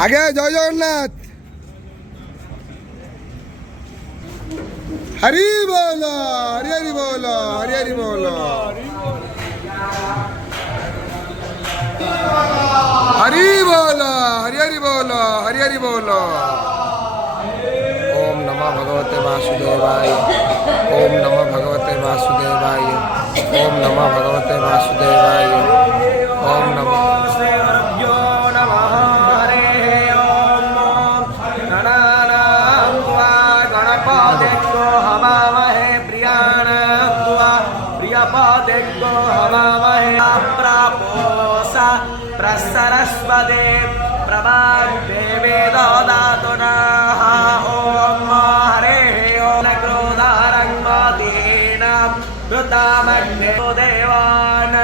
আগে জয় জগন্নাথ। হরি বল, হরি হরি বল, হরি হরি বল, হরি বল, হরি হরি বল, হরি হরি বল। ओम नमः भगवते वासुदेवाय, ओम नमः भगवते वासुदेवाय, ओम नमः भगवते वासुदेवाय, ओम नमः श्रीगुरुभ्यो नमः। हरिः ओम। गणानां त्वा गणपतिर्गो हवामहे प्रियाणां त्वा प्रियपतिर्गो हवामहे। प्रापोसा प्रसरस्वते प्रभादेवे ददातु नः। ओम हरिः ओम। क्रोधारङ्गदीन वृतामग्ने देवान्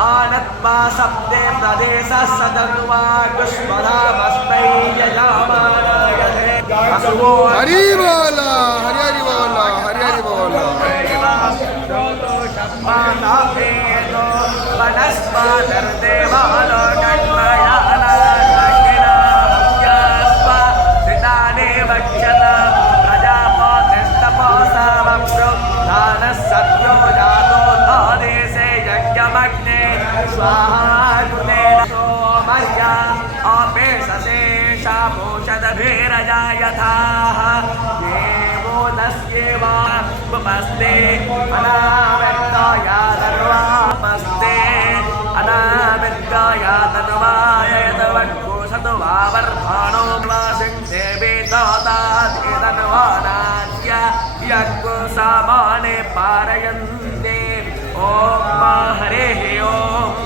आनत्वा सप्ते प्रदेशः सतन्वा पुष्पधामस्मै यजामानाय असुवो। हरि बोल, हरि हरि बोल, हरि हरि बोल। पस्ते अनामित्ताया धर्वापस्ते अनामित्ताया धर्वाय तवक्कोशतवावर्धानो वासिन्ते वेदातात् एतन्वानाद्य यक्को सामाने पारयन्ते। ओम हरिः ओम।